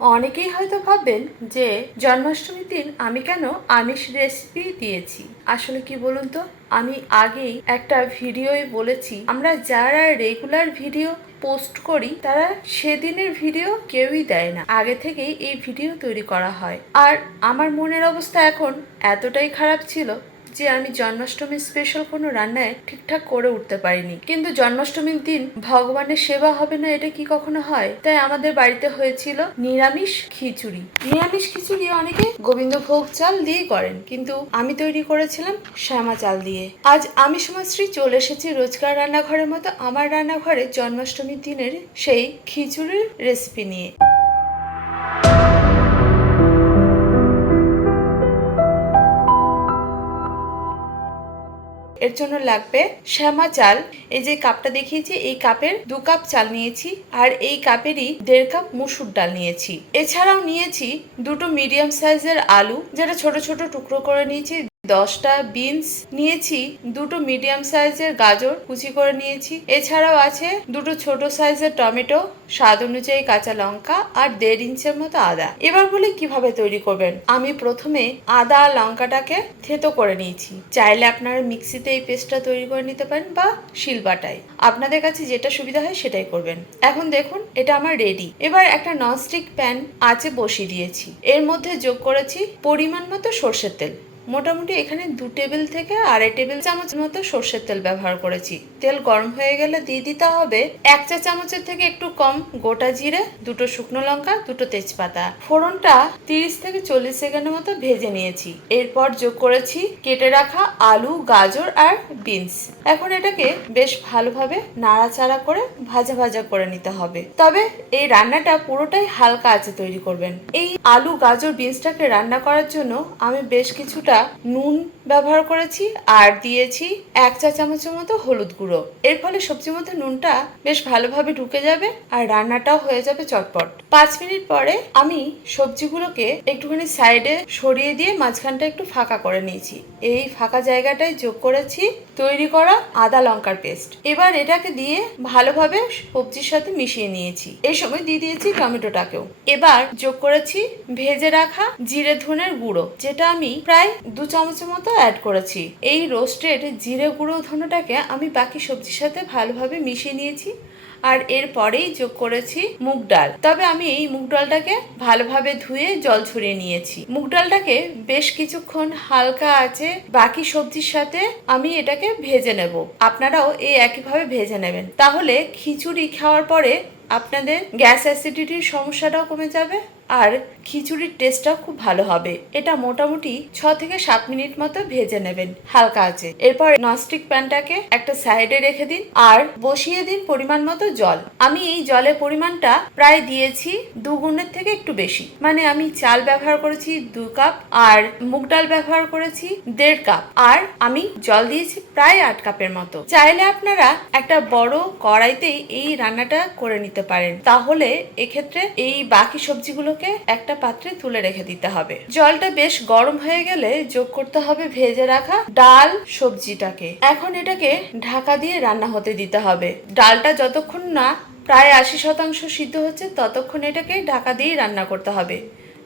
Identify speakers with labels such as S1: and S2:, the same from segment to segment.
S1: অনেকেই হয়তো ভাববেন যে জন্মাষ্টমীর দিন আমি কেন আমিষ রেসিপি দিয়েছি। আসলে কি বলুন তো? আমি আগেই একটা ভিডিওয় বলেছি, আমরা যারা রেগুলার ভিডিও পোস্ট করি, তারা সেদিনের ভিডিও কেউই দেয় না। আগে থেকেই এই ভিডিও তৈরি করা হয়। আর আমার মনের অবস্থা এখন এতটাই খারাপ ছিল যে আমি জন্মাষ্টমীর স্পেশাল কোনো রান্নায় ঠিকঠাক করে উঠতে পারিনি। কিন্তু জন্মাষ্টমীর দিন ভগবানের সেবা হবে না এটা কি কখনো হয়? তাই আমাদের বাড়িতে হয়েছিল নিরামিষ খিচুড়ি। নিরামিষ খিচুড়ি অনেকে গোবিন্দভোগ চাল দিয়ে করেন, কিন্তু আমি তৈরি করেছিলাম শ্যামা চাল দিয়ে। আজ আমি সমাজশ্রী চলে এসেছি রোজকার রান্নাঘরের মতো আমার রান্নাঘরে জন্মাষ্টমীর দিনের সেই খিচুড়ির রেসিপি নিয়ে। এর জন্য লাগবে শ্যামা চাল। এই যে কাপটা দেখিয়েছি, এই কাপের দু কাপ চাল নিয়েছি আর এই কাপেরই দেড় কাপ মুসুর ডাল নিয়েছি। এছাড়াও নিয়েছি দুটো মিডিয়াম সাইজের আলু, যেটা ছোট ছোট টুকরো করে নিয়েছি। দশটা বিনস নিয়েছি, দুটো মিডিয়াম সাইজের গাজর কুচি করে নিয়েছি। এছাড়াও আছে দুটো ছোট সাইজের টমেটো, স্বাদ অনুযায়ী কাঁচা লঙ্কা আর দেড় ইঞ্চের মতো আদা। এবার বলি কীভাবে তৈরি করবেন। আমি প্রথমে আদা আর লঙ্কাটাকে থেতো করে নিয়েছি। চাইলে আপনারা মিক্সিতে এই পেস্টটা তৈরি করে নিতে পারেন বা শিলবাটায় আপনাদের কাছে যেটা সুবিধা হয় সেটাই করবেন। এখন দেখুন, এটা আমার রেডি এবার একটা ননস্টিক প্যান আছে বসিয়ে দিয়েছি। এর মধ্যে যোগ করেছি পরিমাণ মতো সর্ষের তেল। মোটামুটি এখানে দু টেবিল থেকে আড়াই টেবিল চামচ মতো সর্ষের তেল ব্যবহার করেছি। তেল গরম হয়ে গেলে দিয়ে দিতে হবে এক চা চামচের থেকে একটু কম গোটা জিরে, দুটো শুকনো লঙ্কা, দুটো তেজপাতা। ফোড়নটা তিরিশ থেকে চল্লিশ সেকেন্ডের মতো ভেজে নিয়েছি। এরপর যোগ করেছি কেটে রাখা আলু, গাজর আর বিনস। এখন এটাকে বেশ ভালোভাবে নাড়াচাড়া করে ভাজা ভাজা করে নিতে হবে। তবে এই রান্নাটা পুরোটাই হালকা আছে তৈরি করবেন। এই আলু, গাজর, বিনসটাকে রান্না করার জন্য আমি বেশ কিছুটা নুন ব্যবহার করেছি, আর দিয়েছি এক চা চামচের মতো হলুদ গুঁড়ো। এর ফলে সবজির মধ্যে নুনটা বেশ ভালোভাবে ঢুকে যাবে আর রান্নাটাও হয়ে যাবে চটপট। পাঁচ মিনিট পরে আমি সবজিগুলোকে একটুখানি সাইডে সরিয়ে দিয়ে মাঝখানটা একটু ফাঁকা করে নিয়েছি। এই ফাঁকা জায়গাটায় যোগ করেছি তৈরি করা আদা লঙ্কার পেস্ট। এবার এটাকে দিয়ে ভালোভাবে সবজির সাথে মিশিয়ে নিয়েছি। এই সময় দিয়ে দিয়েছি টমেটোটাকেও। এবার যোগ করেছি ভেজে রাখা জিরে ধনের গুঁড়ো, যেটা আমি প্রায় দু চামচের মতো অ্যাড করেছি। এই রোস্টেড জিরে গুঁড়ো ধনেটাকে আমি বাকি সবজির সাথে ভালোভাবে মিশিয়ে নিয়েছি আর এরপরেই যোগ করেছি মুগ ডাল। তবে আমি এই মুগ ডালটাকে ভালোভাবে ধুয়ে জল ছড়িয়ে নিয়েছি। মুগ ডালটাকে বেশ কিছুক্ষণ হালকা আছে বাকি সবজির সাথে আমি এটাকে ভেজে নেব। আপনারাও এই একইভাবে ভেজে নেবেন। তাহলে খিচুড়ি খাওয়ার পরে আপনাদের গ্যাস অ্যাসিডিটির সমস্যাটাও কমে যাবে। আর খিচুড়ির টেস্টটাও খুব ভালো হবে। এটা মোটামুটি ছ থেকে সাত মিনিট মতো ভেজে নেবেন, হালকা আছে এরপর ননস্টিক প্যানটাকে একটা সাইডে রেখে দিন আর বসিয়ে দিন পরিমাণ মতো জল। আমি এই জলের পরিমাণটা প্রায় দিয়েছি দুগুণের থেকে একটু বেশি। মানে আমি চাল ব্যবহার করেছি দু কাপ আর মুগ ডাল ব্যবহার করেছি দেড় কাপ। আর আমি জল দিয়েছি প্রায় আট কাপের মতো। চাইলে আপনারা একটা বড় কড়াইতেই এই রান্নাটা করে নিতে পারেন। তাহলে এক্ষেত্রে এই বাকি সবজিগুলোকে একটা পাত্রে তুলে রেখে দিতে হবে। জলটা বেশ গরম হয়ে গেলে যোগ করতে হবে ভেজে রাখা ডাল সবজিটাকে। এখন এটাকে ঢাকা দিয়ে রান্না হতে দিতে হবে। ডালটা যতক্ষণ না প্রায় আশি শতাংশ সিদ্ধ হচ্ছে, ততক্ষণ এটাকে ঢাকা দিয়ে রান্না করতে হবে।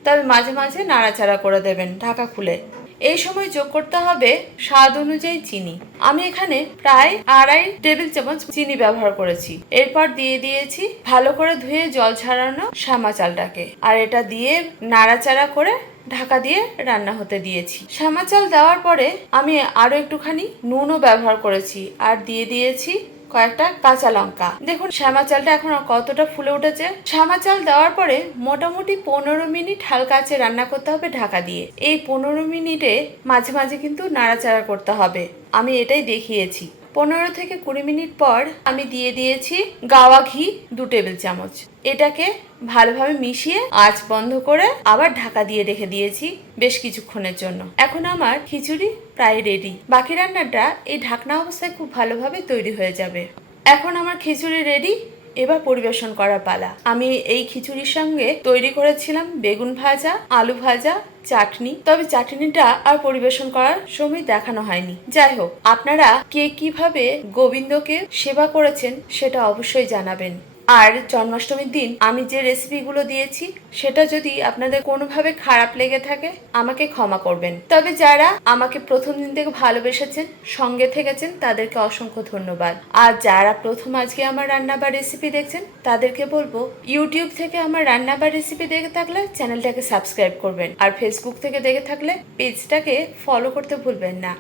S1: তবে মাঝে মাঝে নাড়াচাড়া করে দেবেন ঢাকা খুলে। এই সময় যোগ করতে হবে স্বাদ অনুযায়ী চিনি। আমি এখানে প্রায় আড়াই টেবিল চামচ চিনি ব্যবহার করেছি। এরপর দিয়ে দিয়েছি ভালো করে ধুয়ে জল ছাড়ানো শ্যামা চালটাকে। আর এটা দিয়ে নাড়াচাড়া করে ঢাকা দিয়ে রান্না হতে দিয়েছি। শ্যামা চাল দেওয়ার পরে আমি আরও একটুখানি নুনও ব্যবহার করেছি। আর দিয়ে দিয়েছি কয়েকটা কাঁচা লঙ্কা। দেখুন, শ্যামা চালটা এখন কতটা ফুলে উঠেছে। শ্যামা চাল দেওয়ার পরে মোটামুটি পনেরো মিনিট হালকা আছে রান্না করতে হবে ঢাকা দিয়ে। এই পনেরো মিনিটে মাঝে মাঝে কিন্তু নাড়াচাড়া করতে হবে। আমি এটাই দেখিয়েছি। পনেরো থেকে কুড়ি মিনিট পর আমি দিয়ে দিয়েছি গাওয়া ঘি দু টেবিল চামচ। এটাকে ভালোভাবে মিশিয়ে আঁচ বন্ধ করে আবার ঢাকা দিয়ে রেখে দিয়েছি বেশ কিছুক্ষণের জন্য। এখন আমার খিচুড়ি প্রায় রেডি বাকি রান্নাটা এই ঢাকনা অবস্থায় খুব ভালোভাবে তৈরি হয়ে যাবে। এখন আমার খিচুড়ি রেডি এবার পরিবেশন করার পালা। আমি এই খিচুড়ির সঙ্গে তৈরি করেছিলাম বেগুন ভাজা, আলু ভাজা, চাটনি। তবে চাটনিটা আর পরিবেশন করার সময় দেখানো হয়নি। যাই হোক, আপনারা কে কীভাবে গোবিন্দকে সেবা করেছেন সেটা অবশ্যই জানাবেন। আর জন্মাষ্টমীর দিন আমি যে রেসিপিগুলো দিয়েছি, সেটা যদি আপনাদের কোনোভাবে খারাপ লেগে থাকে, আমাকে ক্ষমা করবেন। তবে যারা আমাকে প্রথম দিন থেকে ভালোবেসেছেন, সঙ্গে থেকেছেন, তাদেরকে অসংখ্য ধন্যবাদ। আর যারা প্রথম আজকে আমার রান্না বা রেসিপি দেখছেন, তাদেরকে বলব ইউটিউব থেকে আমার রান্না বা রেসিপি দেখে থাকলে চ্যানেলটাকে সাবস্ক্রাইব করবেন। আর ফেসবুক থেকে দেখে থাকলে পেজটাকে ফলো করতে ভুলবেন না।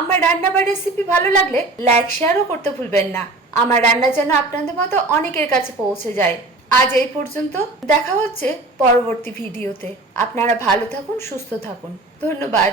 S1: আমার রান্না বা রেসিপি ভালো লাগলে লাইক শেয়ারও করতে ভুলবেন না। আমার রান্না যেন আপনাদের মতো অনেকের কাছে পৌঁছে যায়। আজ এই পর্যন্ত, দেখা হচ্ছে পরবর্তী ভিডিওতে। আপনারা ভালো থাকুন, সুস্থ থাকুন। ধন্যবাদ।